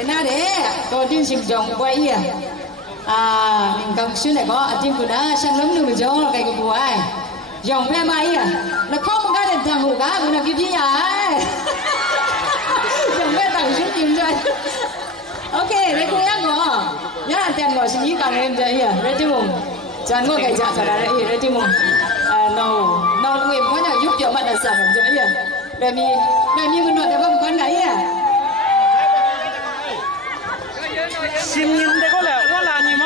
在那里，到底是种怪呀？啊，你刚说那个，今天那上龙路上那个不爱，用咩买呀？那ข้อมันก็เดินทางหูก้าคุณนักพี่ใหญ่用咩ต่างชุดยิ้มใจโอเคในคุยยังก่อนย่าแต่งก่อนสิ่งนี้กันเองใจอ่ะเรติมุงจันก็ใครจะสารอะไรเรติมุงno no ลุยมันจะยุบเยอะมันจะสั่งใจอ่ะแบบนี้มันหนวดแต่ว่ามันไหนอ่ะ新年的过来，我拿你妈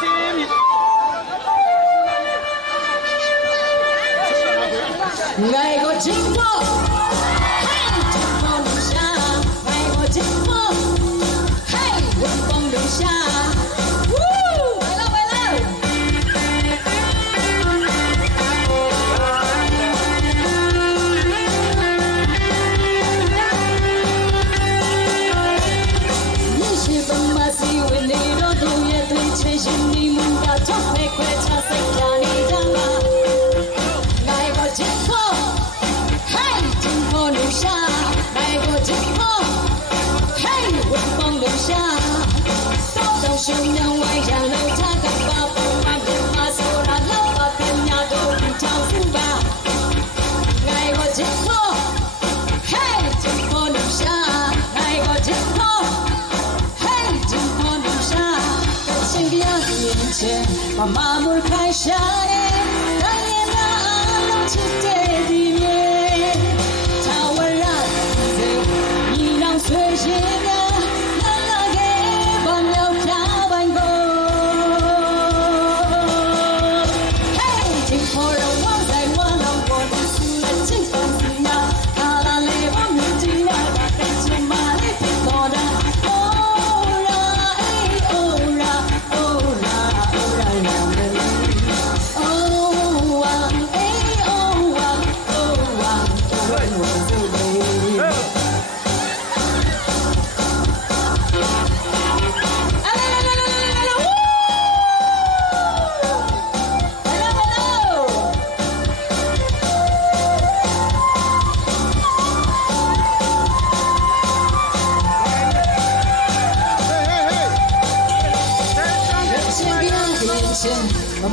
接你。爱过寂寞，嘿，寂寞留下；爱过寂寞，嘿，温风留下。来了来了。你是奔马是为你的路也对前行你们的痛快快擦身下你的马。爱过寂寞。留下，爱过寂寞，嘿，温风留下。多少修养外向楼塔高把风马变马索拉老把天涯都不跳出吧。爱过寂寞，嘿，寂寞留下。爱过寂寞，嘿，寂寞留下。在身边面前，把马步开下耶，让眼那冷清的地面。最近啊，那个朋友跳完歌，嘿，今后让我在我让我的心来轻松地呀，他那里我们只要把感情马里拼过的，哦啦哎哦啦哦啦哦啦啦哦哇哎哦哇哦哇哦哇。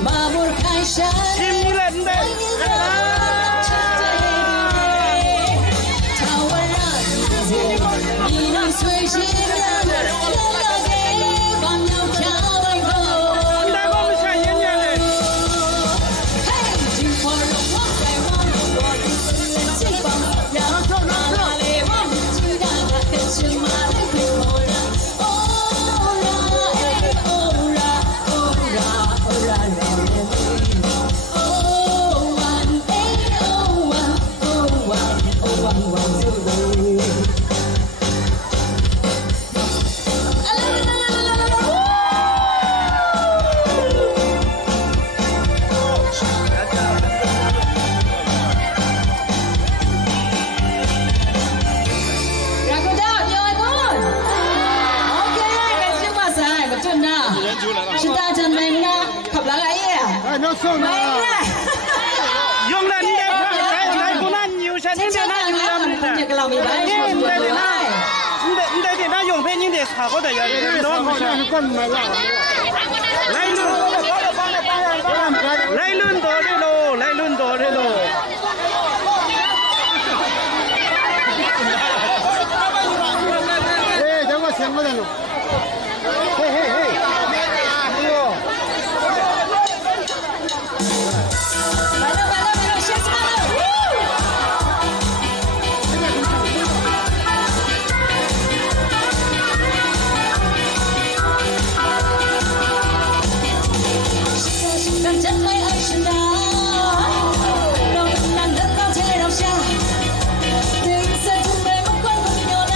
马步开山，他温柔你能随心的，让那个朋友跳完歌。嘿，今后让我在我的思念轻放，让他那里我们只让他跟着马来飞过来。哦啦哎哦啦哦啦哦啦啦。是大家们呢，可不来呀！哎，那送呢？用了你的话，来不那牛山，你的那牛山，你的那用配你的差不多要多少钱？来轮多的喽，来轮多的喽。哎，等我先不等喽。嘿嘿嘿。真爱20年，让男人到天留下，颜色准备不管朋友了。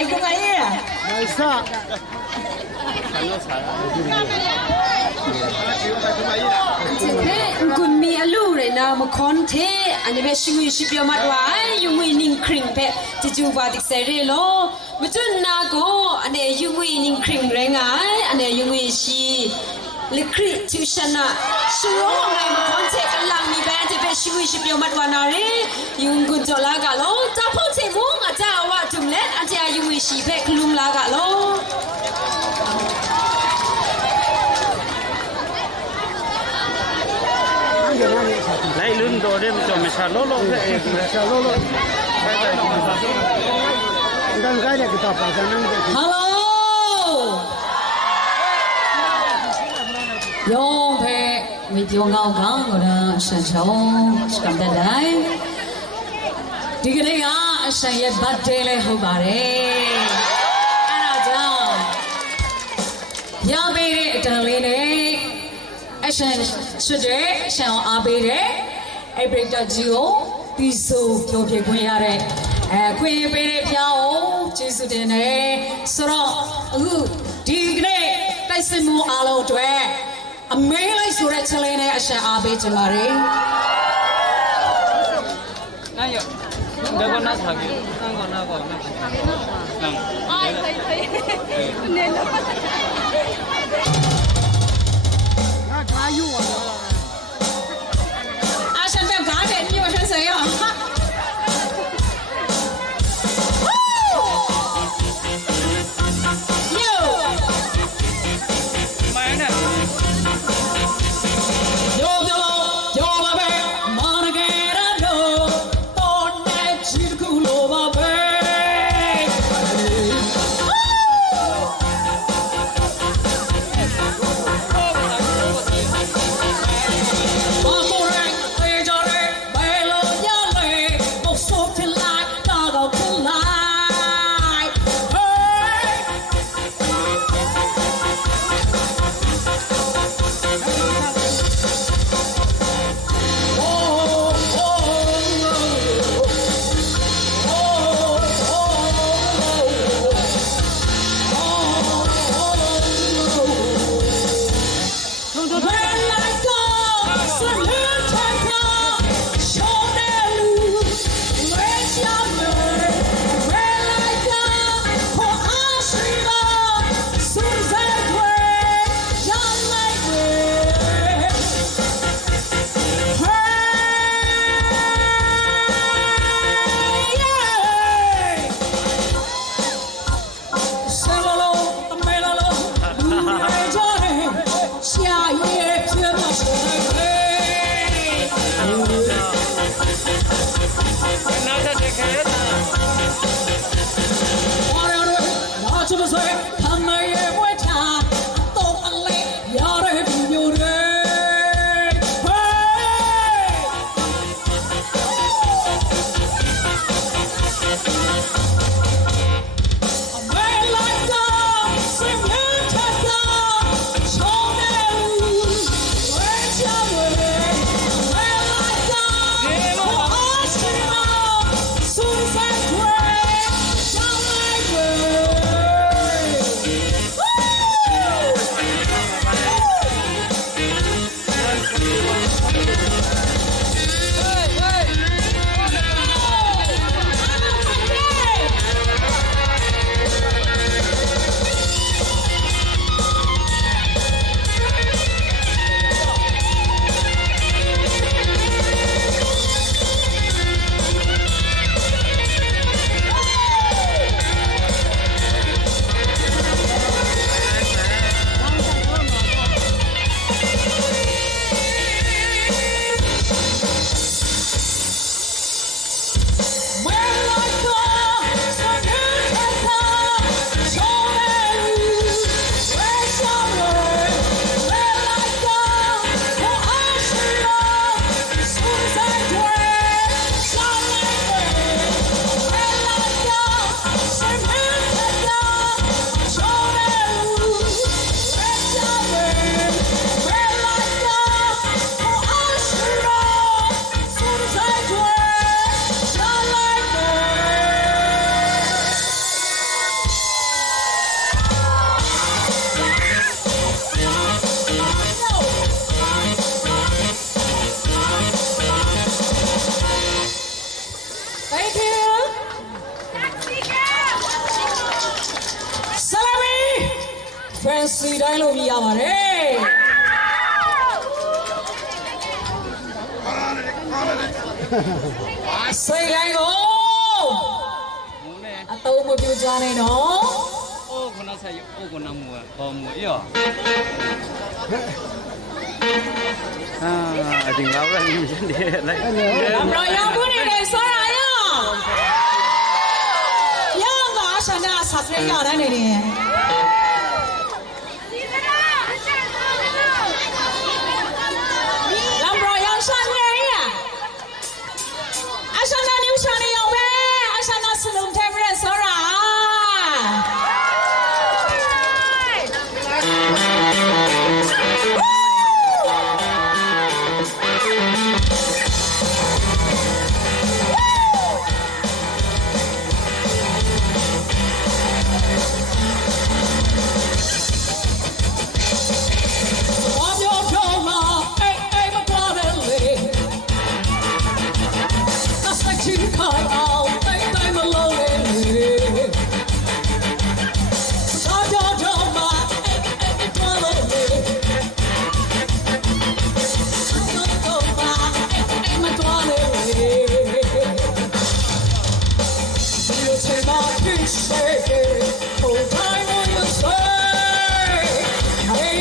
来公安爷。来啥？คุณมีอลูเลยนะมาคอนเทอันนี้เป็นชิวชิบยามัดว่ายุงนิ่งคริงเพะจะจูบาดิเซเรโลมาจุนนาโกอันนี้ยุงนิ่งคริงแรงไงอันนี้ยุงชีลิคริทิวชนะชัวร์ไงมาคอนเทกันลังมีแบนจะเป็นชิวชิบยามัดว่านาเรยุงกุนจลากาโลจ้าพ่อเจมุงอาจารย์ว่าจุ่มเล็ดอาจารย์ยุงชีเพะคลุมลากาโล来轮到的就没啥老老的，小喽啰，你看这个大巴掌能的。 Hello 用陪为丢高岗我的山丘是咁得来ဒီကနေ့ကအဆိုင်ရဲ့ birthday လေးဟုတ်ပါတယ်အဲ့ဒါကြောင့်ရပေးတဲ့အတန်လေးနဲ့အရှင်ဆွတဲ့အရှင်အောင်အားပေးတဲ့အဲ့ပရိသတ်ကြီးကိုပြီးဆိုပြောပြခွင့်ရတဲ့ခွင့်ပေးတဲ့ဖျားကိုကျေးဇူးတင်တယ်ဆိုတော့အခုဒီကနေ့တိုက်စစ်မှုအားလုံးအတွက်အမေးလိုက်ဆိုတဲ့ချက်လေးနဲ့အရှင်အားပေးကြပါတယ် 那有，那个那啥的，那个，哎，可以，那个。那他有啊。 阿ရှင်ပြန်ကားတယ်ညို့ဆန်းဆန်းရ စီတိုင်းလို့မြည်ရပါတယ်စိတ်တိုင်းကိုအတုံးမပြကြနဲ့နော် โอ้คนน่ะใส่โอ้คนน่ะหมูอ๋อหมูอ่ะถึงแล้วแล้วอยู่เช่นเดียวเลย လမ်းတော်ရောက်ခွင့်နေတယ်ဆောရာရငါဆန္ဒဆက်ပြရတဲ့နေတယ် လမ်းတော်ရောက်ဆန္ဒရအဆန္ဒနေဆန္ဒရောက်ပဲအဆန္ဒစလုံးတယ်ရဆောရာ Hey,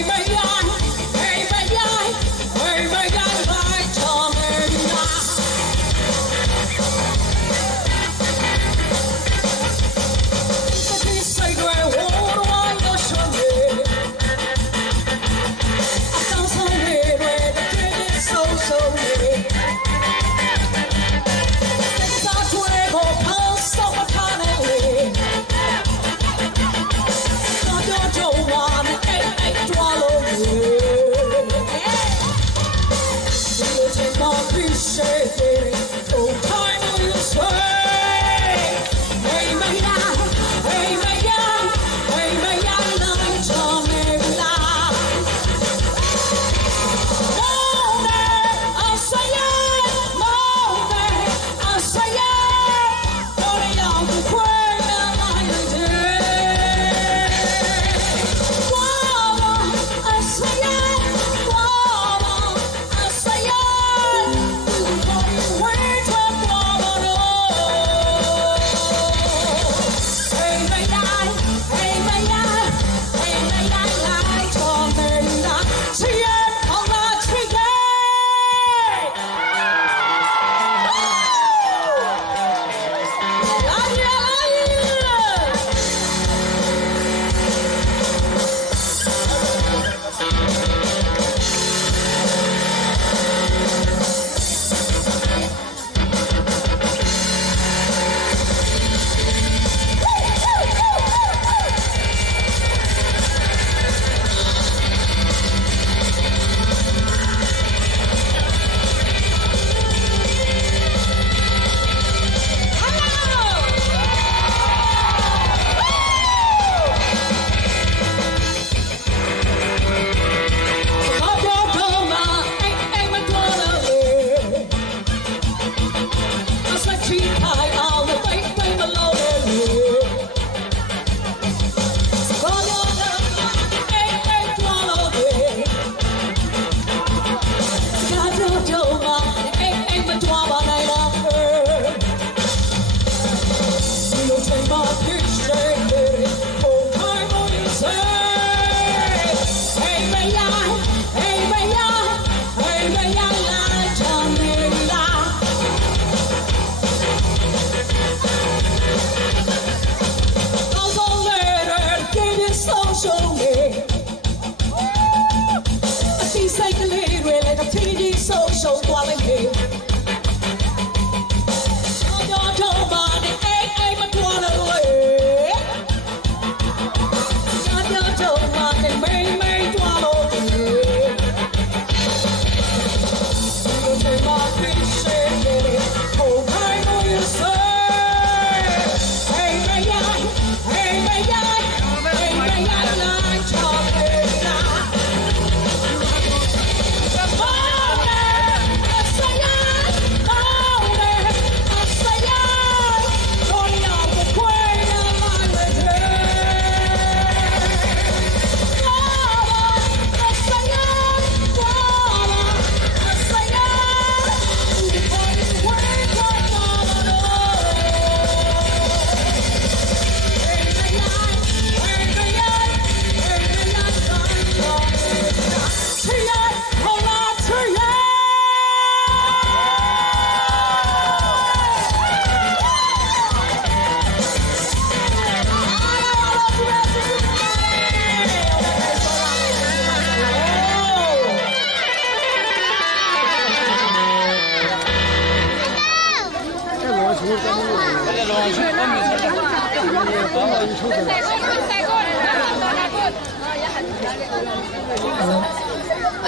อัน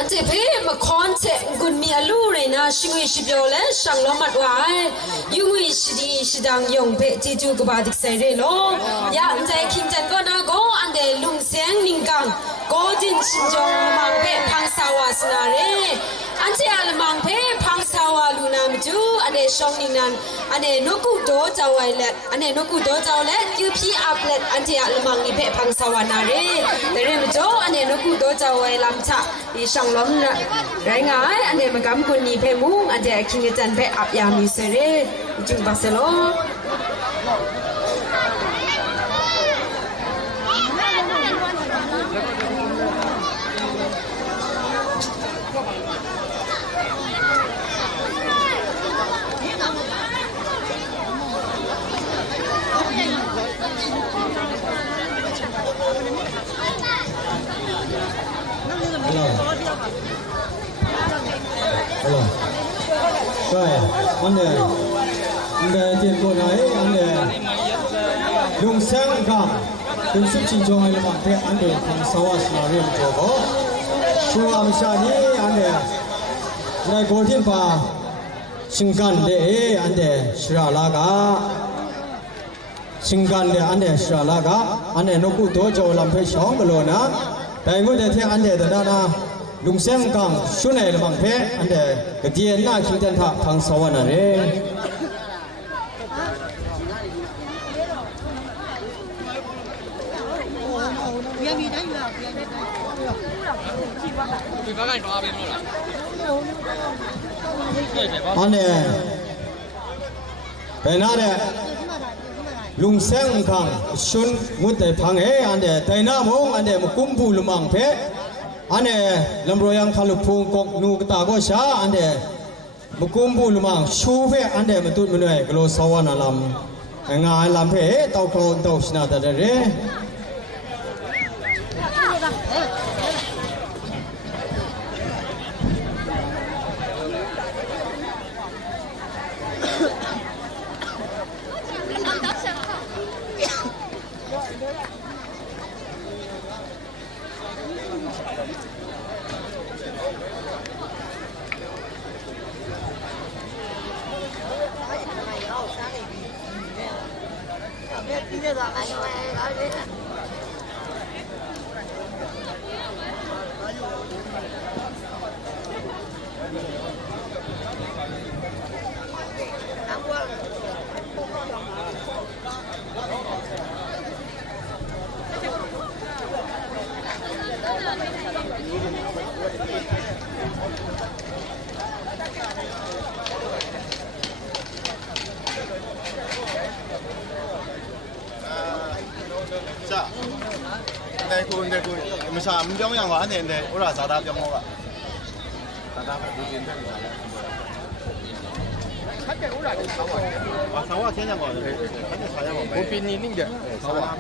เจ็บเพ่มาคอนเจ็กุนมีอลูเลยนะชิงวิชิบโยเลช่างล้อมัดไว้ยุงวิชิดีชิดังยงเพ่จีจูกบาดิกใส่เรโลยาอันใจคิมจันก็นะก็อันเดลุงเสียงนิงกังก็จินชินจงมังเพ่พังสาวาสนาเรอันเจอัลมังเพ่พังสาวาลูนามจูอันเดชองนิงนันอันเดนกุโดจาวไวเล็ดอันเดนกุโดจาวเล็ดยูพีอัพเล็ดอันเจอัลมังนี่เพ่พังสาวานาเรแต่เรื่องโจอันเดนกุโดจาวไวลำชะอีช่างล้อมนะไรงายอันเดมันกำคนนี้เพ่มุงอันเดคิงจันเพ่อับยามิเสเรจุงบาเซโลHello. Rồi, anh đề tiền của này anh đề dùng sang cả dùng sức chỉ cho anh làm thế anh đề thằng sáu là riêng cho có chua am sa ni anh đề này có thiên pa sinh can để anh đề sra la cả sinh can để anh đề sra la cả anh đề nó cũng tổ cho làm thế sáu cái luôn á tại vì thế anh đề đó naลุงเซมกังชุนเอลมังเพอันเดกเดียนน่าคิดกันทางสวรรค์เร่อันเดเป็นอะไรลุงเซมกังชุนมุดแต่พังเออันเดแต่หน้ามงอันเดมุกุมบูลมังเพอันเดลำรอยยังทะลุพุงกนูกตาก็ช้าอันเดมุกุมบูลมังชูเฟอันเดมันตุดมันเลยกลัวสวรรค์ลำงานลำเพเต้าโคลนเต้าชนะแต่เร่자, 근데 무슨 안병양 왔는데 오라 자다 병모가. 자다 무슨 병이야? 한대 오라 사와. 아 사와 그냥 거. 한대 사야 뭐. 고빈 있는 게. 사와.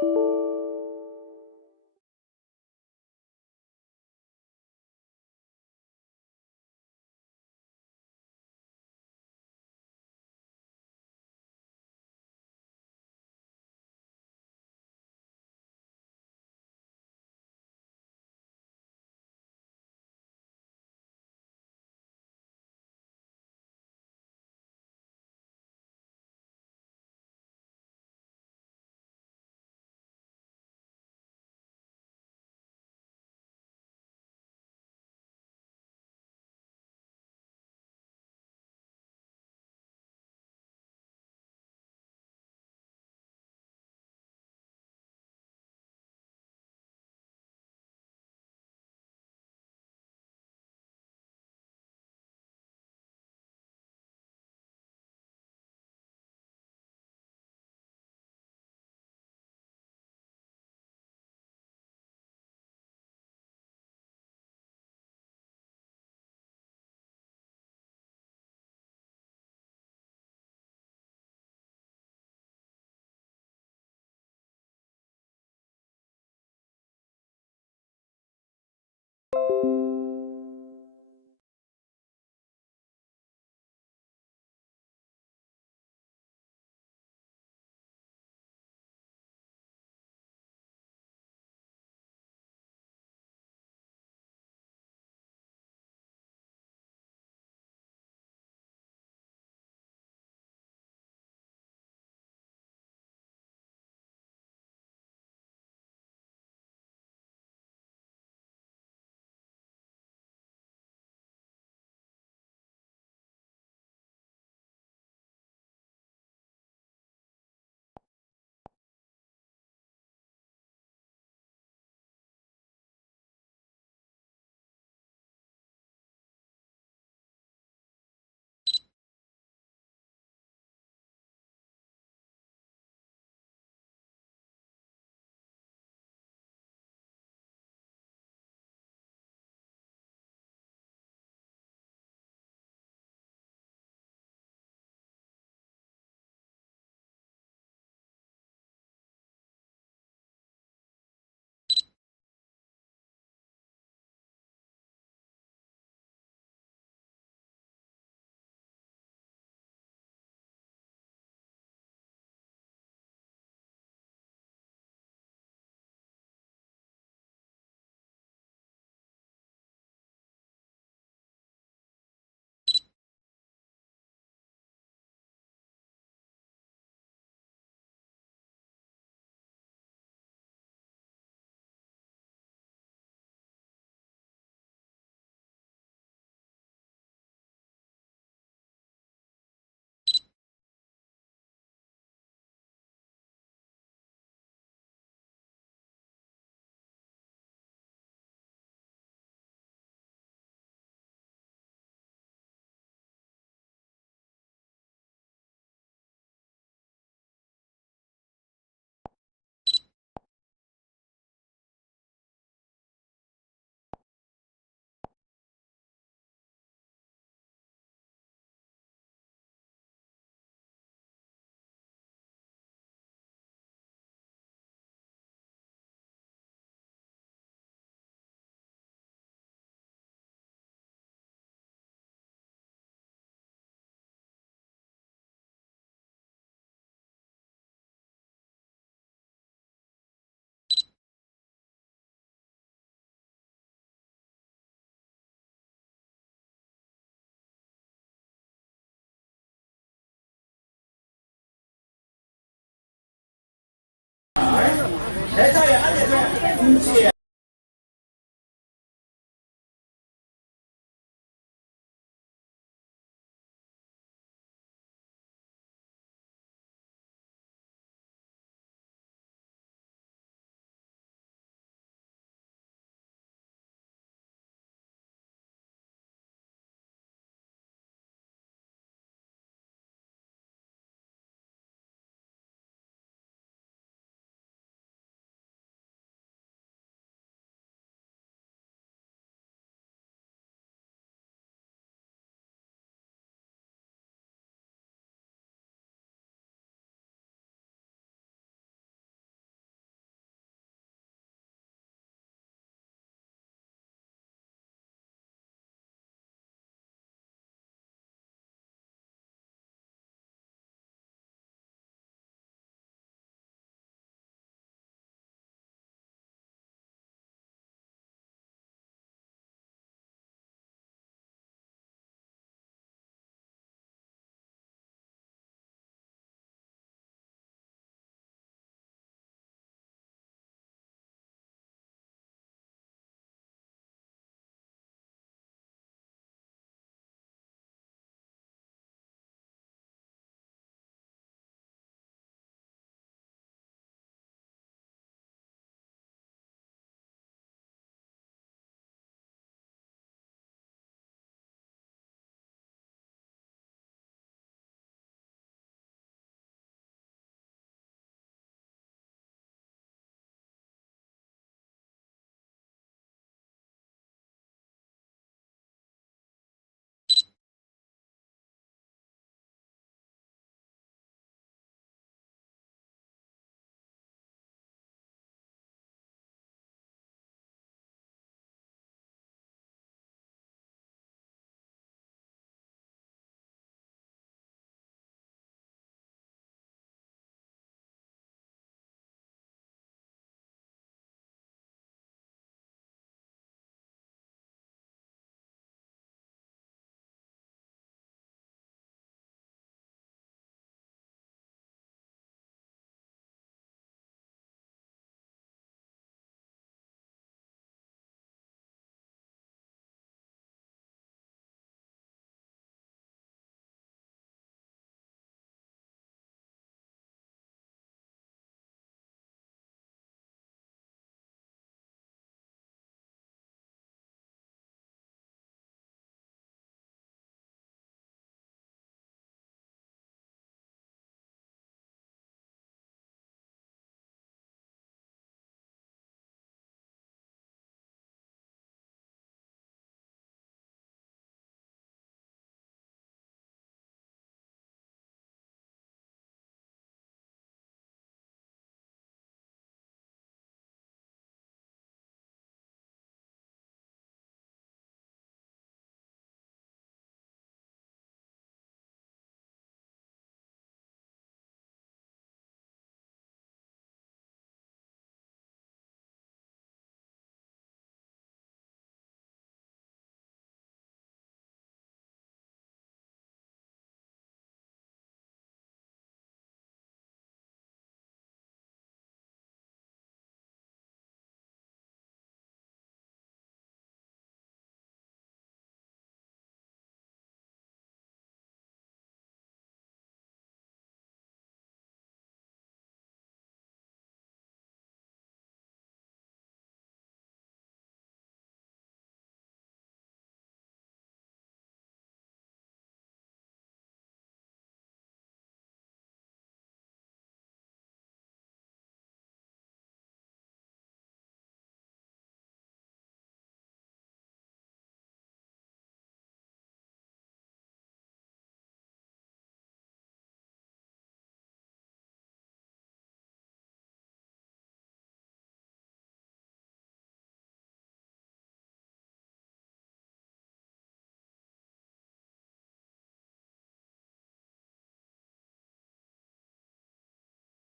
네.